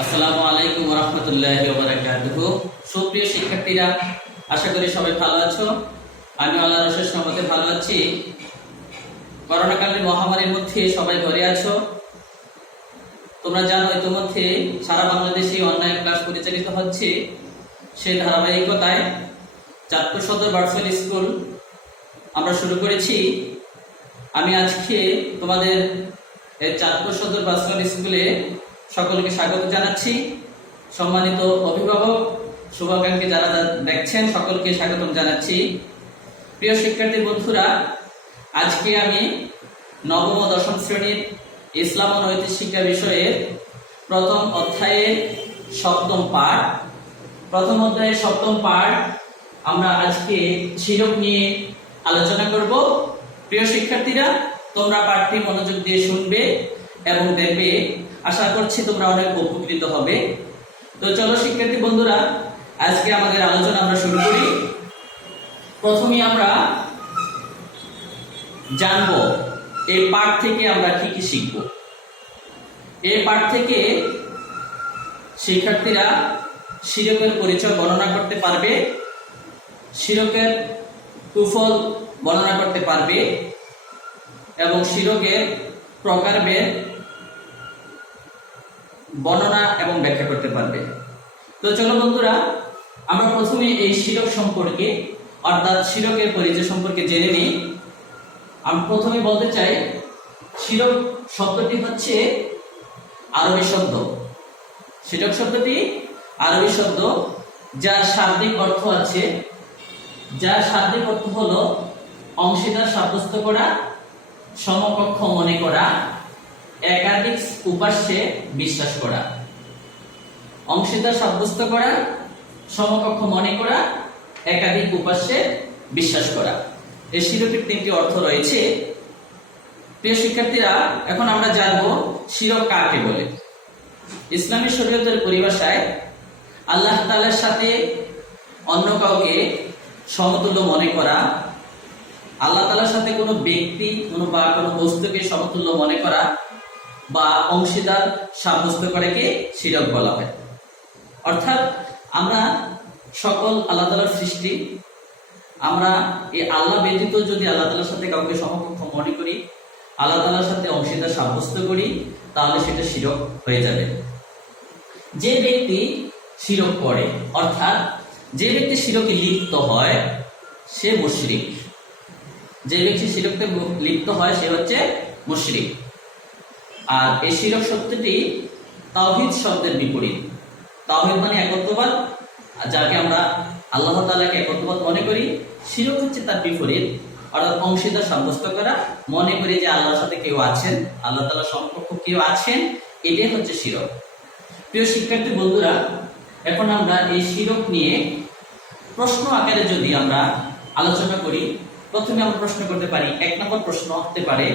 আসসালামু আলাইকুম ওয়া রাহমাতুল্লাহি ওয়া বারাকাতুহু। সুপ্রিয় শিক্ষার্থীরা, আশা করি সবাই ভালো আছো। আমি আল্লাহর অশেষ রহমতে ভালো আছি। করোনাকালীন মহামারীর মধ্যে সবাই ঘরে আছো। তোমরা জানো ইতিমধ্যে সারা বাংলাদেশে অনলাইন ক্লাস পরিচালিত হচ্ছে। সেই ধারাবাহিকতায় চাঁদপুর সদর ভার্চুয়াল স্কুল আমরা শুরু করেছি। আমি আজকে তোমাদের এই চাঁদপুর সদর ভার্চুয়াল স্কুলে সকলকে স্বাগত জানাচ্ছি। সম্মানিত অভিভাবক, শুভাকাঙ্ক্ষী যারা দেখছেন সকলকে স্বাগতম জানাচ্ছি। প্রিয় শিক্ষার্থী বন্ধুরা, আজকে আমি নবম ও দশম শ্রেণীর ইসলাম ও নৈতিক শিক্ষা বিষয়ের প্রথম অধ্যায়ের সপ্তম পাঠ আমরা আজকে শিরক নিয়ে আলোচনা করব। প্রিয় শিক্ষার্থীরা, তোমরা পাঠটি মনোযোগ দিয়ে শুনবে এবং দেখবে। আশা করছি তোমরা অনেক উপকৃত হবে। তো চলো শিক্ষার্থী বন্ধুরা, আজকে আমাদের আলোচনা আমরা শুরু করি। প্রথমে আমরা জানবো এই পাঠ থেকে আমরা কি কি শিখব। এই পাঠ থেকে শিক্ষার্থীরা শিরকের পরিচয় বর্ণনা করতে পারবে, শিরকের কুফল বর্ণনা করতে পারবে এবং শিরকের প্রকারভেদ বর্ণনা এবং ব্যাখ্যা করতে পারবে। তো চলো বন্ধুরা, আমরা প্রথমে এই শিরক সম্পর্কে অর্থাৎ শিরকের পরিচয় সম্পর্কে জেনে নিই। আমি প্রথমে বলতে চাই, শিরক শব্দটি হচ্ছে আরবি শব্দ। শিরক শব্দটি আরবি শব্দ, যার শাব্দিক অর্থ আছে, যার শাব্দিক অর্থ হলো অংশীদার সাব্যস্ত করা, সমকক্ষ মনে করা, একাধিক উপাস্যে বিশ্বাস করা। অংশীদার সাব্যস্ত করা, সমকক্ষ মনে করা, একাধিক উপাস্যে বিশ্বাস করা। এই শিরকের তিনটি অর্থ রয়েছে। প্রিয় শিক্ষার্থীরা, এখন আমরা জানবো শিরক কাকে বলে। ইসলামী শরীয়তের পরিভাষায় আল্লাহ তাআলার সাথে অন্য কাউকে সমতুল্য মনে করা, আল্লাহ তাআলার সাথে কোনো ব্যক্তি বা কোনো বস্তুকে সমতুল্য মনে করা বা অংশীদার সাব্যস্ত করাকে শিরক বলা হয়। অর্থাৎ আমরা সকল আল্লাহ তাআলার সৃষ্টি, আমরা এই আল্লাহ ব্যতীত যদি আল্লাহ তাআলার সাথে কাউকে সমকক্ষ মনে করি, আল্লাহ তাআলার সাথে অংশীদার সাব্যস্ত করি, তাহলে সেটা শিরক হয়ে যাবে। যে ব্যক্তি শিরক করে, অর্থাৎ যে ব্যক্তি শিরকে লিপ্ত হয়, সে মুশরিক। যে ব্যক্তি শিরকে লিপ্ত হয় সে হচ্ছে মুশরিক। আর এই শিরক শব্দটি তাওহীদ শব্দের বিপরীত। তাওহীদ মানে একত্ববাদ, যাকে আমরা আল্লাহ তাআলাকে একত্ববাদ মনে করি। শিরক হচ্ছে তার বিপরীত, অর্থাৎ অংশীদার সাব্যস্ত করা, মনে করি যে আল্লাহর সাথে কেউ আছেন, আল্লাহ তাআলার সমকক্ষ কেউ আছেন, এটাই হচ্ছে শিরক। প্রিয় শিক্ষার্থী বন্ধুরা, এখন আমরা এই শিরক নিয়ে প্রশ্ন আকারে যদি আমরা আলোচনা করি, প্রথমে আমরা প্রশ্ন করতে পারি। 1 নম্বর প্রশ্ন হতে পারে,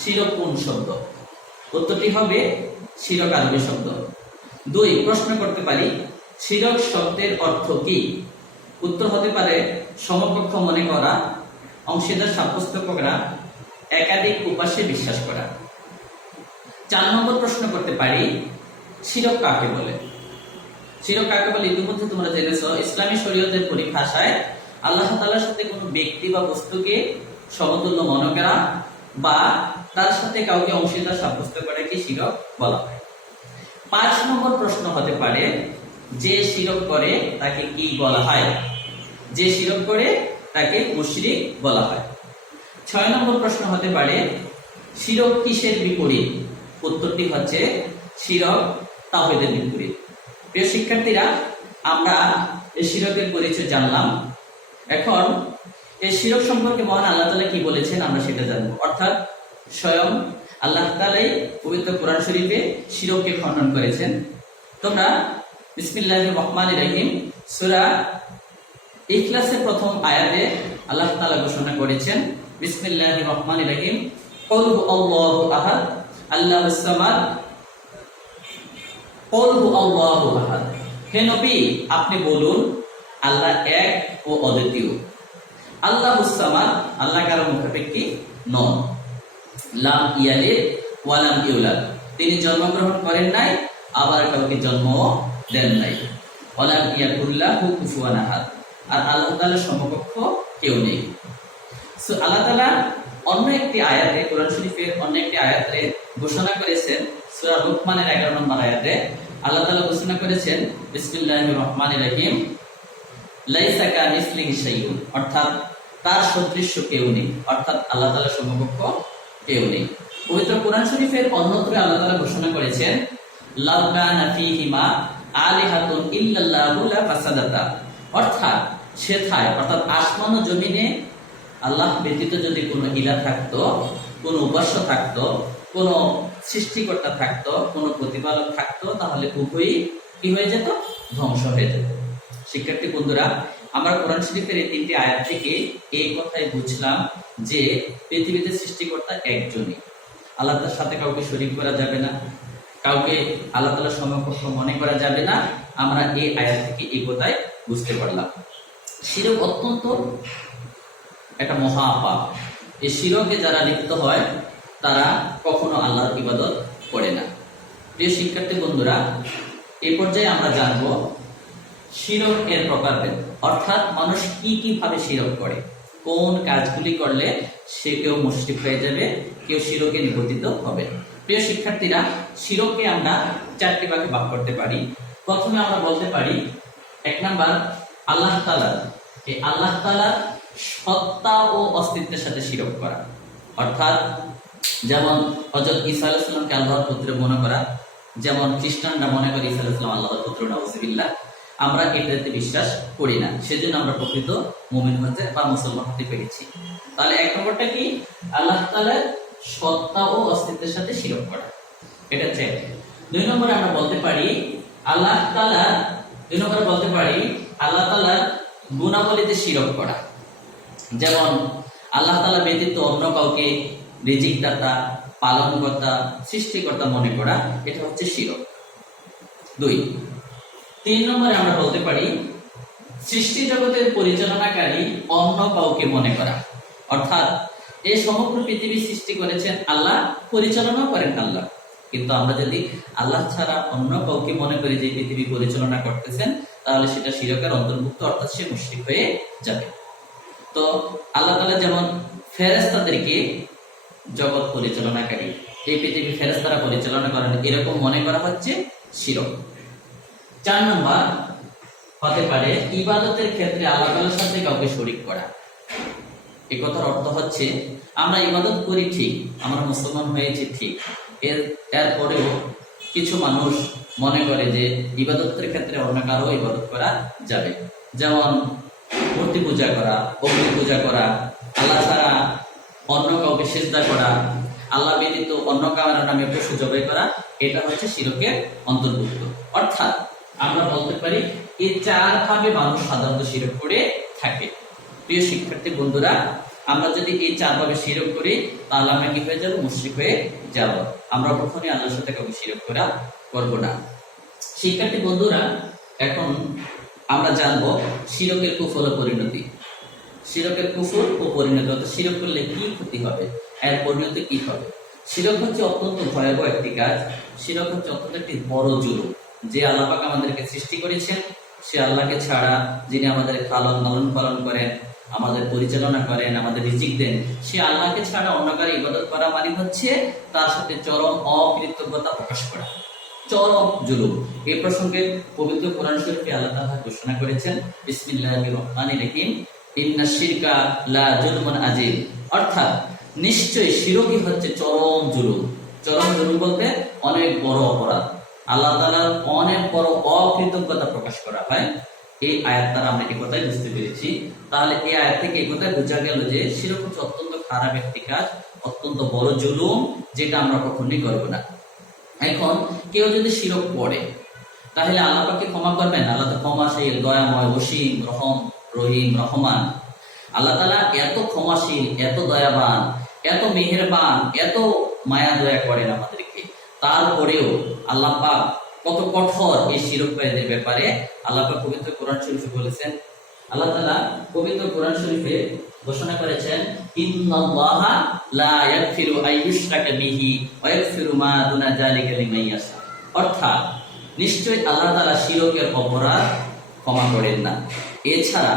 শিরক কোন শব্দ? উত্তরটি হবে শিরক আরবি শব্দ। 2 প্রশ্ন করতে পারি, শিরক শব্দের অর্থ কি? উত্তর হতে পারে সমকক্ষ মনে করা, অংশীদার সাব্যস্ত করা, একাধিক উপাস্যে বিশ্বাস করা। 4 নম্বর প্রশ্ন করতে পারি, শিরক কাকে বলে? শিরক কাকে বলে ইতিমধ্যে তোমরা জেনেছো। ইসলামী শরীয়তের পরিভাষায় আল্লাহ তাআলার সাথে কোনো ব্যক্তি বা বস্তুকে সমতুল্য মনে করা বা তার সাথে কাউকে অংশীদার সাব্যস্ত করাকে শিরক বলা হয়। 5 নম্বর প্রশ্ন হতে পারে, যে শিরক করে তাকে কি বলা হয়? যে শিরক করে তাকে মুশরিক বলা হয়। 6 নম্বর প্রশ্ন হতে পারে, শিরক কিসের বিপরীত? উত্তরটি হচ্ছে শিরক তাওহীদের বিপরীত। প্রিয় শিক্ষার্থীরা, আমরা এই শিরকের পরিচয় জানলাম। এখন এই শিরক সম্পর্কে মহান আল্লাহ তাআলা কি বলেছেন আমরা সেটা জানবো। অর্থাৎ স্বয়ং আল্লাহ তাআলাই পবিত্র কোরআন শরীফে শিরককে খণ্ডন করেছেন। তোমরা বিসমিল্লাহির রহমানির রহিম সূরা ইখলাসের প্রথম আয়াতে আল্লাহ তাআলা ঘোষণা করেছেন, বিসমিল্লাহির রহমানির রহিম, কুল হুয়াল্লাহু আহাদ আল্লাহুস সামাদ, কুল হুয়াল্লাহু আহাদ। হে নবী, আপনি বলুন আল্লাহ এক ও অদ্বিতীয়। আল্লাহুস সামাদ, আল্লাহ কারো মুখাপেক্ষী নন। লাম ইয়ালিদ ওয়া লাম ইউলাদ, তিনি জন্মগ্রহণ করেন নাই আবার কাউকে জন্ম দেন নাই। ওয়ালাম ইয়াকুল্লাহু কুফুয়ান আহাদ, আর আল্লাহ তাআলার সমকক্ষ কেউ নেই। সো আল্লাহ তাআলা অন্য একটি আয়াতে, কোরআন শরীফের অন্য একটি আয়াতে ঘোষণা করেছেন, সূরা লুকমানের 11 নম্বর আয়াতে আল্লাহ তাআলা ঘোষণা করেছেন, বিসমিল্লাহির রহমানির রহিম, লাইসা কামিসলিহি শাইউন, অর্থাৎ তার সদৃশ্য কেউ নেই, অর্থাৎ আল্লাহ তাআলার সমকক্ষ কেউ নেই। পবিত্র কোরআন শরীফের অন্যত্র আল্লাহ তাআলা ঘোষণা করেছেন, লাউ কানা ফীহিমা আলিহাতুন ইল্লাল্লাহু লা ফাসাদাতা, অর্থাৎ সেথায়, অর্থাৎ আসমান ও জমিনে আল্লাহ ব্যতীত যদি কোনো ইলাহ থাকতো, কোনো উপাস্য থাকতো, কোনো সৃষ্টিকর্তা থাকতো, কোনো প্রতিপালক থাকতো, তাহলে উভয়ই কি হয়ে যেত? ধ্বংস হয়ে যেত। শিক্ষার্থী বন্ধুরা, আমরা কোরআন শরীফের এই 3টি আয়াত থেকে এই কথাই বুঝলাম যে পৃথিবীতে সৃষ্টিকর্তা একজনই, আল্লাহ তাআলার সাথে কাউকে শরীক করা যাবে না, কাউকে আল্লাহ তাআলার সমকক্ষ মনে করা যাবে না। আমরা এই আয়াত থেকে এই কথাই বুঝতে পারলাম। শিরক অত্যন্ত একটা মহা পাপ। এই শিরকে যারা লিপ্ত হয় তারা কখনো আল্লাহর ইবাদত করে না। প্রিয় শিক্ষার্থী বন্ধুরা, এই পর্যায়ে আমরা জানবো শিরক এর প্রকারভেদ, অর্থাৎ মানুষ কি কি ভাবে শিরক করে, কোন কাজগুলি করলে সে কেউ মুশরিক হয়ে যাবে, কেউ শিরকে নিপতিত হবে। প্রিয় শিক্ষার্থীরা, শিরককে আমরা 4টি ভাগে ভাগ করতে পারি। প্রথমে আমরা বলতে পারি, 1 নাম্বার আল্লাহ তাআলা, এই আল্লাহ তাআলার সত্তা ও অস্তিত্বের সাথে শিরক করা, অর্থাৎ যেমন হযরত ঈসা আলাইহিস সালামকে আল্লাহর পুত্র মনে করা, যেমন খ্রিস্টানরা মনে করে ঈসা আলাইহিস সালাম আল্লাহর পুত্র, নাউযুবিল্লাহ। আমরা এটাতে বিশ্বাস করি না, সেজন্য আমরা প্রকৃত মুমিন হতে বা মুসলমান হতে পেরেছি। তাহলে 1 নম্বরটা কি? আল্লাহ তাআলার সত্তা ও অস্তিত্বের সাথে শিরক করা, এটা হচ্ছে 2 নম্বরে আমরা বলতে পারি আল্লাহ তাআলা, 2 নম্বরে বলতে পারি আল্লাহ তাআলার গুণাবলীতে শিরক করা, যেমন আল্লাহ তাআলা ব্যতীত অন্য কাউকে রিজিক দাতা, পালনকর্তা, সৃষ্টিকর্তা মনে করা, এটা হচ্ছে শিরক। 3 নম্বরে আমরা বলতে পারি সৃষ্টি জগতের পরিচালনাকারী অন্য কাউকে মনে করা, অর্থাৎ এই সমগ্র পৃথিবী সৃষ্টি করেছেন আল্লাহ, পরিচালনা করেন আল্লাহ, কিন্তু আমরা যদি আল্লাহ ছাড়া অন্য কাউকে মনে করি যে পৃথিবী পরিচালনা করতেছেন, তাহলে সেটা শিরকের অন্তর্ভুক্ত, অর্থাৎ সে মুশরিক হয়ে যাবে। তো আল্লাহ তাআলা যেমন ফেরেশতাদেরকে জগৎ পরিচালনাকারী, এই পৃথিবী ফেরেশতারা পরিচালনা করেন, এরকম মনে করা হচ্ছে শিরক। 4 নম্বর হতে পারে ইবাদতের ক্ষেত্রে আল্লাহ তাআলার সাথে কাউকে শরীক করা। এই কথার অর্থ হচ্ছে আমরা ইবাদত করি ঠিক, আমরা মুসলমান হয়েছি ঠিক, এরপরেও কিছু মানুষ মনে করে যে ইবাদতের ক্ষেত্রে অন্য কারো ইবাদত করা যাবে, যেমন মূর্তি পূজা করা, অগ্নি পূজা করা, আল্লাহ ছাড়া অন্য কাউকে সিজদা করা, আল্লাহ ব্যতীত অন্য কারো নামে পশু জবাই করা, এটা হচ্ছে শিরকের অন্তর্ভুক্ত। অর্থাৎ আমরা বলতে পারি এই 4 ভাবে মানুষ সাধারণত শিরক করে থাকে। প্রিয় শিক্ষার্থী বন্ধুরা, আমরা যদি এই 4 ভাবে শিরক করি, তাহলে আমরা কি হয়ে যাব? মুশরিক হয়ে যাব। আমরা কখনোই আল্লাহর সাথে কাউকে শিরক করা করব না। শিক্ষার্থী বন্ধুরা, এখন আমরা জানবো শিরকের কুফর ও পরিণতি। শিরকের কুফর ও পরিণতি, অর্থাৎ শিরক করলে কি ক্ষতি হবে, এর পরিণতি কি হবে। শিরক হচ্ছে অত্যন্ত ভয়াবহ একটি কাজ। শিরক হচ্ছে অত্যন্ত একটি বড় জুলুম। যে আল্লাহ পাক আমাদেরকে সৃষ্টি করেছেন, সে আল্লাহকে ছাড়া, যিনি আমাদের লালন পালন করেন, আমাদের পরিচালনা করেন, আমাদের রিজিক দেন, সে আল্লাহকে ছাড়া অন্য কারো ইবাদত করা মানে হচ্ছে তার সাথে চরম অকৃতজ্ঞতা প্রকাশ করা, চরম জুলুম। এই প্রসঙ্গে পবিত্র কোরআন শরীফে আল্লাহ তাআলা ঘোষণা করেছেন, বিসমিল্লাহির রহমানির রহিম, ইন্নাশ শিরকা লা যুলমুন আযীম, অর্থাৎ নিশ্চয়ই শিরকই হচ্ছে চরম জুলুম। চরম জুলুম বলতে অনেক বড় অপরাধ, আল্লাহ তাআলার অনেক বড় অকৃতজ্ঞতা প্রকাশ করা হয়। এই আয়াত দ্বারা আমরা এই কথাই বুঝতে পেরেছি। তাহলে এই আয়াত থেকে এই কথাই বোঝা গেল যে শিরক হচ্ছে অত্যন্ত খারাপ একটি কাজ, অত্যন্ত বড় জুলুম, যেটা আমরা কখনোই করব না। এখন কেউ যদি শিরক করে, তাহলে আল্লাহ পাককে ক্ষমা করবেন? আল্লাহ তো ক্ষমাশীল, দয়াময়, অসীম, রহিম, রহমান। আল্লাহ তাআলা এত ক্ষমাশীল, এত দয়াবান, এত মেহেরবান, এত মায়া দয়া করেন আমাদেরকে। তারপরেও আল্লাহ পাক কত কঠোর এই শিরককারীদের ব্যাপারে। আল্লাহ পাক পবিত্র কোরআন শরীফে বলেছেন, আল্লাহ তাআলা পবিত্র কোরআন শরীফে ঘোষণা করেছেন, ইন্নাল্লাহা লা ইয়াগফিরু আন ইউশরাকা বিহি ওয়া ইয়াগফিরু মা দুনা যালিকা লিমান ইয়াশা, অর্থাৎ নিশ্চয়ই আল্লাহ তাআলা শিরকের অপরাধ ক্ষমা করেন না। এছাড়া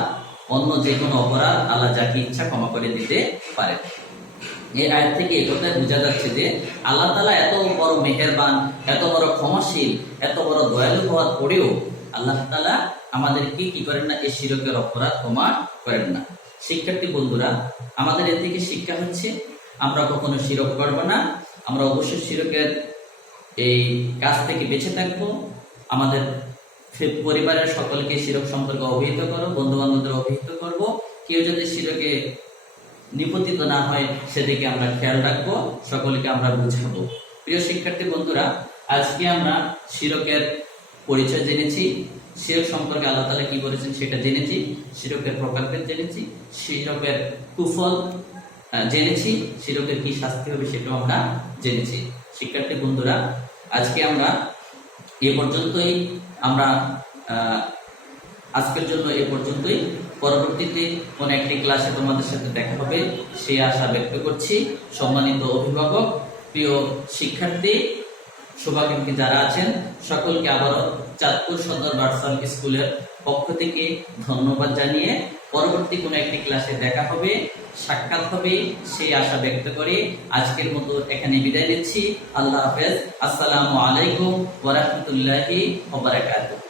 অন্য যে কোনো অপরাধ আল্লাহ যাকে ইচ্ছা ক্ষমা করে দিতে পারেন। এই আয়াত থেকে এই কথাই বোঝা যাচ্ছে যে আল্লাহ তাআলা এত বড় মেহেরবান, এত বড় ক্ষমাশীল, এত বড় দয়ালু হওয়ার পরেও আল্লাহ তাআলা আমাদেরকে কি করেন না, এই শিরকের অপরাধ ক্ষমা করেন না। শিক্ষার্থী বন্ধুরা, আমাদের এর থেকে শিক্ষা হচ্ছে আমরা কখনো শিরক করব না। আমরা অবশ্যই শিরকের এই কাজ থেকে বেঁচে থাকবো। আমাদের পরিবারের সকলকে শিরক সম্পর্কে অবহিত করো, বন্ধু বান্ধবদের অবহিত করব। কেউ যদি শিরকে নিপতিত না হয় সেদিকে আমরা খেয়াল রাখবো, সকলকে আমরা বুঝাবো। প্রিয় শিক্ষার্থী বন্ধুরা, আজকে আমরা শিরকের পরিচয় জেনেছি, শিরক সম্পর্কে আল্লাহ তাআলা কি বলেছেন সেটা জেনেছি, শিরকের প্রকারভেদ জেনেছি, শিরকের কুফল জেনেছি, শিরকের কি শাস্তি হবে সেটাও আমরা জেনেছি। শিক্ষার্থী বন্ধুরা, আজকে আমরা এ পর্যন্তই, আজকের জন্য এ পর্যন্তই। পরবর্তীতে কোন একটি ক্লাসে তোমাদের সাথে দেখা হবে সেই আশা ব্যক্ত করছি। সম্মানিত অভিভাবক, প্রিয় শিক্ষার্থী, শুভাকাঙ্ক্ষী যারা আছেন সকলকে আবারও চাঁদপুর সদর বাটসাল স্কুলের পক্ষ থেকে ধন্যবাদ জানিয়ে পরবর্তী কোন একটি ক্লাসে দেখা হবে, সাক্ষাৎ হবে সেই আশা ব্যক্ত করে আজকের মতো এখানে বিদায় নিচ্ছি। আল্লাহ হাফেজ। আসসালামু আলাইকুম ওয়া রাহমাতুল্লাহি ওয়া বারাকাতুহু।